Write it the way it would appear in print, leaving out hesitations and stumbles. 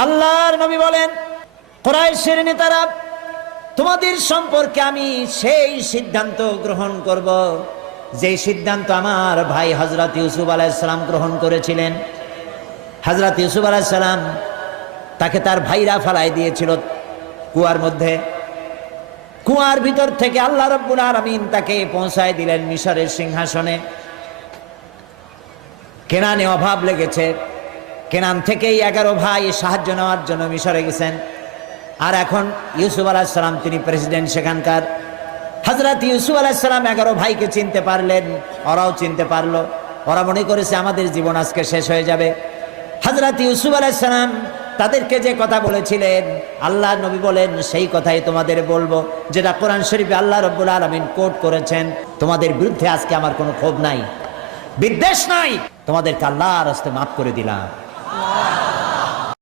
আল্লাহর নবী বলেন, কুরাইশের নেতারা, তোমাদের সম্পর্কে আমি সেই সিদ্ধান্ত গ্রহণ করব যে সিদ্ধান্ত আমার ভাই হযরত ইউসুফ আলাইহিস সালাম গ্রহণ করেছিলেন। হযরত ইউসুফ আলাইহিস সালাম তাকে তার ভাইরা ফালাই দিয়েছিল কুয়ার মধ্যে। কুয়ার ভিতর থেকে আল্লাহ রাব্বুল আলামিন তাকে পৌঁছায় দিলেন মিশরের সিংহাসনে। কেনানে অভাব লেগেছে, কেনান থেকেই 11 ভাই সাহায্য নেওয়ার জন্য মিশরে গেছেন। আর এখন ইউসুফ আলাইহিস সালাম তিনি প্রেসিডেন্ট সেখানকার। হযরত ইউসুফ আলাইহিস সালাম 11 ভাইকে চিনতে পারলেন, ওরাও চিনতে পারলো। ওরা মনে করেছে আমাদের জীবন আজকে শেষ হয়ে যাবে। হযরত ইউসুফ আলাইহিস সালাম তাদেরকে যে কথা বলেছিলেন, আল্লাহ নবী বলেন সেই কথাই তোমাদের বলবো, যেটা কোরআন শরীফে আল্লাহ রাব্বুল আলামিন কোট করেছেন। তোমাদের বিরুদ্ধে আজকে আমার কোনো ক্ষোভ নাই, বিদ্বেষ নাই, তোমাদেরকে আল্লাহর রাস্তায় মাফ করে দিলাম।